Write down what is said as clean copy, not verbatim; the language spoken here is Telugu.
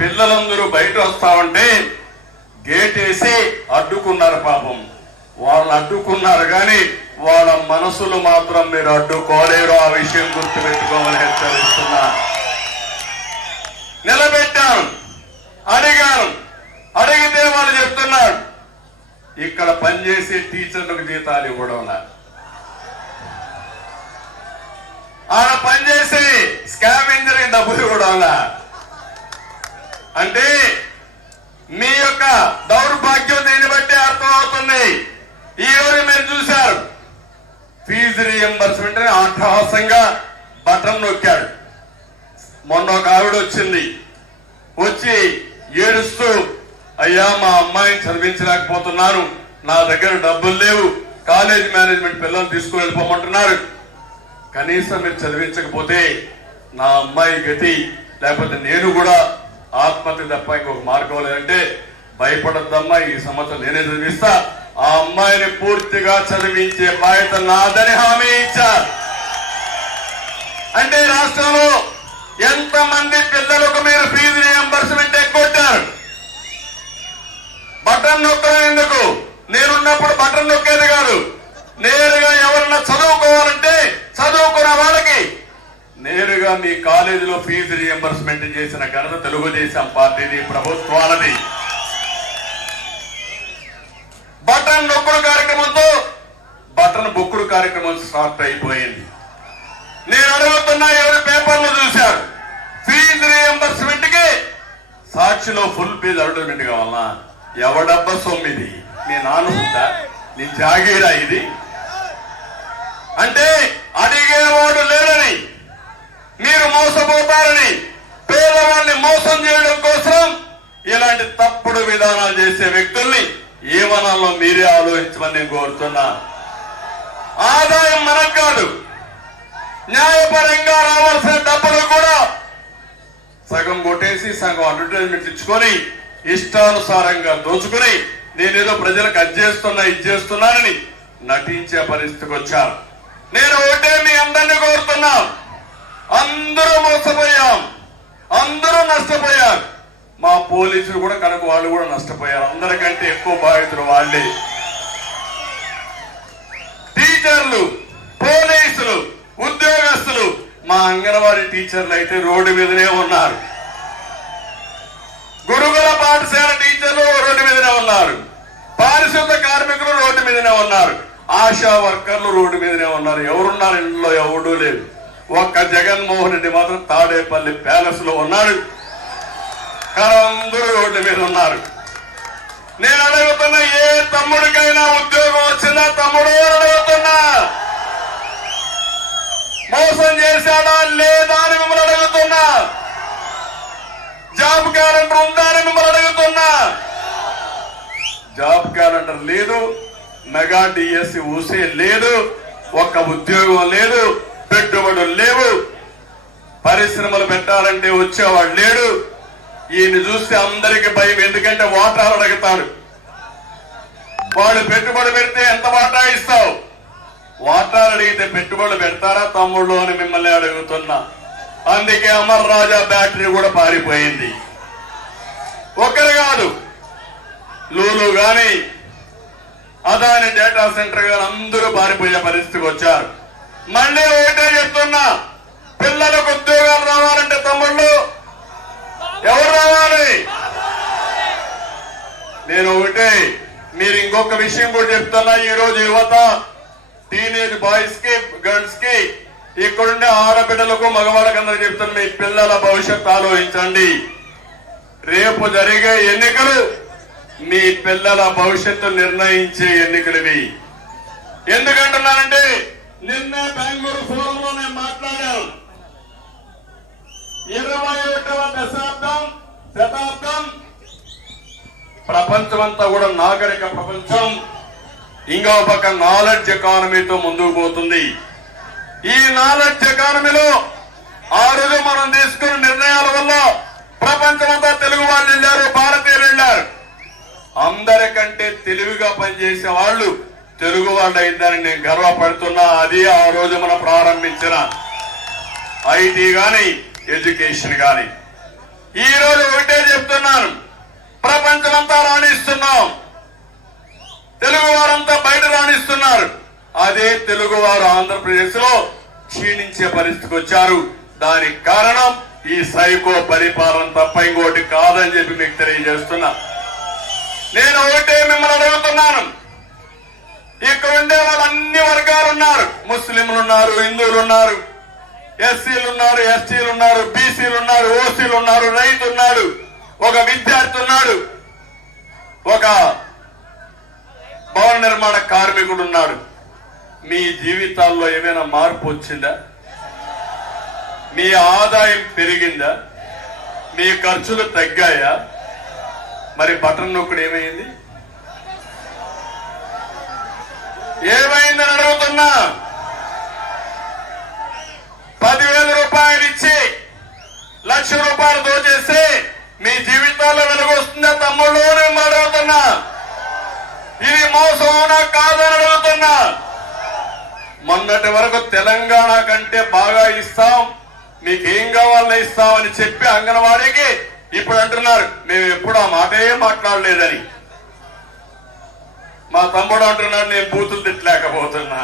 పిల్లలందరూ బయట వస్తా ఉంటే గేట్ వేసి అడ్డుకున్నారు. పాపం వాళ్ళు అడ్డుకున్నారు కానీ వాళ్ళ మనసులు మాత్రం మీరు అడ్డుకోలేరు. ఆ విషయం గుర్తుపెట్టుకోమని హెచ్చరిస్తున్నా. నిలబెట్టాను, అడిగాను, అడిగితే వాళ్ళు చెప్తున్నారు ఇక్కడ పనిచేసే టీచర్లకు జీతాలు ఇవ్వడం, ఆడ పనిచేసి స్కావెంజర్కి డబ్బులు ఇవ్వడం. అంటే మీ యొక్క దౌర్భాగ్యం దీన్ని బట్టి అర్థమవుతుంది. ఈ రోజు మీరు చూశారు ఫీజు రీఎంబర్స్మెంట్ అట్టహాసంగా బటన్ నొక్కాడు. మొన్న ఒక ఆవిడ వచ్చింది, వచ్చి ఏడుస్తూ అయ్యా మా అమ్మాయిని చదివించలేకపోతున్నాను, నా దగ్గర డబ్బులు లేవు, కాలేజ్ మేనేజ్మెంట్ పిల్లలు తీసుకుని వెళ్ళిపోమంటున్నారు, కనీసం మీరు చదివించకపోతే నా అమ్మాయి గతి, లేకపోతే నేను కూడా ఆత్మహత్య తప్ప ఇంకొక మార్గం లేదంటే భయపడద్దమ్మా, ఈ సంవత్సరం నేనే చదివిస్తా, ఆ అమ్మాయిని పూర్తిగా చదివించే బాధ్యత నాదని హామీ ఇచ్చారు. అంటే రాష్ట్రంలో ఎంతమంది పిల్లలకు మీరు ఫీజు రీఎంబర్స్మెంట్ ఎగ్గొట్టారు? బటన్ నొక్కడం ఎందుకు? నేనున్నప్పుడు బటన్ నొక్కేది కాదు, నేరుగా ఎవరన్నా చదువుకోవాలంటే చదువుకున్న వాళ్ళకి నేరుగా మీ కాలేజీలో ఫీజు రీఎంబర్స్మెంట్ చేసిన ఘనత తెలుగుదేశం పార్టీది, ప్రభుత్వాలది. బటన్ నొక్కుడు కార్యక్రమంతో బటన్ బుక్కుడు కార్యక్రమం స్టార్ట్ అయిపోయింది. నేను అడుగుతున్నా, ఎవరు పేపర్లు చూశారు ఫీజు రీఎంబర్స్మెంట్ కి సాక్షిలో ఫుల్ ఫీజు అడ్వర్టైజ్మెంట్ కావాలన్నా? ఎవడబ్బ సొమ్మిది? నీ నాన్న నీ జాగీరా ఇది? అంటే అడిగేవాడు లేడని, మీరు మోసపోతారని, పేదవాళ్ళని మోసం చేయడం కోసం ఇలాంటి తప్పుడు విధానాలు చేసే వ్యక్తుల్ని ఏమనాలో మీరే ఆలోచించమని నేను కోరుతున్నా. ఆదాయం మనకు కాదు, న్యాయపరంగా రావాల్సిన డబ్బులు కూడా సగం కొట్టేసి సగం అడ్వర్టైజ్మెంట్ ఇచ్చుకొని ఇష్టానుసారంగా దోచుకుని నేనేదో ప్రజలకు అది చేస్తున్నా ఇది చేస్తున్నానని నటించే పరిస్థితికి వచ్చారు. నేను ఒకటే మీ అందరినీ కోరుతున్నా, అందరూ మోసపోయాం, అందరూ నష్టపోయారు. మా పోలీసులు కూడా కనుక వాళ్ళు కూడా నష్టపోయారు. అందరికంటే ఎక్కువ బాధితులు వాళ్ళే. టీచర్లు, పోలీసులు, ఉద్యోగస్తులు, మా అంగన్వాడీ టీచర్లు అయితే రోడ్డు మీదనే ఉన్నారు, గురుకుల పాఠశాల టీచర్లు రోడ్డు మీదనే ఉన్నారు, పారిశుద్ధ కార్మికులు రోడ్డు మీదనే ఉన్నారు, ఆశా వర్కర్లు రోడ్డు మీదనే ఉన్నారు. ఎవరున్నారు ఇంట్లో? ఎవడూ లేదు. ఒక్క జగన్మోహన్ రెడ్డి మాత్రం తాడేపల్లి ప్యాలెస్ లో ఉన్నాడు, అందరూ రోడ్ల మీద ఉన్నారు. నేను అడుగుతున్నా, ఏ తమ్ముడికైనా ఉద్యోగం వచ్చిందా? తమ్ముడు అడుగుతున్నా, మోసం చేశాడా లేదా అని మిమ్మల్ని అడుగుతున్నా. జాబ్ క్యాలెండర్ ఉందా అని మిమ్మల్ని అడుగుతున్నా. జాబ్ క్యాలెండర్ లేదు, మెగా డిఎస్సి ఊసే లేదు, ఒక్క ఉద్యోగం లేదు, పెట్టుబడులు లేవు, పరిశ్రమలు పెట్టాలంటే వచ్చేవాడు లేడు. ఈయన చూస్తే అందరికి భయం, ఎందుకంటే వాటాలు అడుగుతారు. వాళ్ళు పెట్టుబడి పెడితే ఎంత వాటా ఇస్తావు? వాటాలు అడిగితే పెట్టుబడులు పెడతారా తమ్ముళ్ళు అని మిమ్మల్ని అడుగుతున్నా. అందుకే అమర్ రాజా బ్యాటరీ కూడా పారిపోయింది. ఒకరు కాదు, లూలు గాని అదాని డేటా సెంటర్ గాని అందరూ పారిపోయే పరిస్థితికి వచ్చారు. మళ్ళీ ఒకటే చెప్తున్నా, పిల్లలకు ఉద్యోగాలు రావాలంటే తమ్ముళ్ళు ఎవరు రావాలి? నేను ఒకటే, మీరు ఇంకొక విషయం కూడా చెప్తున్నా. ఈ రోజు యువత, టీనేజ్ బాయ్స్ కి, గర్ల్స్ కి, ఇక్కడుండే ఆడబిడ్డలకు, మగవాళ్ళకి అందరూ చెప్తున్నా, మీ పిల్లల భవిష్యత్తు ఆలోచించండి. రేపు జరిగే ఎన్నికలు మీ పిల్లల భవిష్యత్తు నిర్ణయించే ఎన్నికలు. ఎందుకంటున్నానంటే నిన్న బెంగళూరు ఫోరంలో నేను మాట్లాడాను. 21వ శతాబ్దం ప్రపంచమంతా కూడా నాగరిక ప్రపంచం, ఇంకో పక్క నాలెడ్జ్ ఎకానమీతో ముందుకు పోతుంది. ఈ నాలెడ్జ్ ఎకానమీలో ఆ రోజు మనం తీసుకున్న నిర్ణయాల వల్ల ప్రపంచమంతా తెలుగు వాళ్ళు వెళ్ళారు, భారతీయులు వెళ్ళారు. అందరికంటే తెలివిగా పనిచేసే వాళ్ళు తెలుగు వాళ్ళు అయిందని నేను గర్వపడుతున్నా. అది ఆ రోజు మనం ప్రారంభించిన ఐటీ గాని, ఎడ్యుకేషన్ గాని. ఈ రోజు ఒకటే చెప్తున్నాను, ప్రపంచమంతా రాణిస్తున్నాం, తెలుగు వారంతా బయట రాణిస్తున్నారు. అదే తెలుగువారు ఆంధ్రప్రదేశ్ లో క్షీణించే పరిస్థితికి వచ్చారు. దానికి కారణం ఈ సైకో పరిపాలన తప్ప ఇంకోటి కాదని చెప్పి మీకు తెలియజేస్తున్నా. నేను ఒకటే మిమ్మల్ని అడుగుతున్నాను, ఇక్కడ ఉండే వాళ్ళు అన్ని వర్గాలు ఉన్నారు. ముస్లింలు ఉన్నారు, హిందువులు ఉన్నారు, ఎస్సీలు ఉన్నారు, ఎస్టీలు ఉన్నారు, బీసీలు ఉన్నారు, ఓసీలు ఉన్నారు, రైతు ఉన్నాడు, ఒక విద్యార్థి ఉన్నాడు, ఒక భవన నిర్మాణ కార్మికుడు ఉన్నాడు. మీ జీవితాల్లో ఏమైనా మార్పు వచ్చిందా? మీ ఆదాయం పెరిగిందా? మీ ఖర్చులు తగ్గాయా? మరి బటన్ నొక్కుడు ఏమైంది? ఏమైందని అడుగుతున్నా. 10,000 రూపాయలు ఇచ్చి 1,00,000 రూపాయలు దోచేస్తే మీ జీవితాల్లో వెలుగు వస్తుందా తమ్ముళ్ళు? నేను అడుగుతున్నా. ఇది మోసమోనా కాదని అడుగుతున్నా. మొన్నటి వరకు తెలంగాణ కంటే బాగా ఇస్తాం, మీకేం కావాలో ఇస్తామని చెప్పి అంగన్వాడీకి ఇప్పుడు అంటున్నారు మేము ఎప్పుడు ఆ మాటే మాట్లాడలేదని. మా తమ్ముడు అంటున్నాడు నేను బూతులు తిట్టలేకపోతున్నా.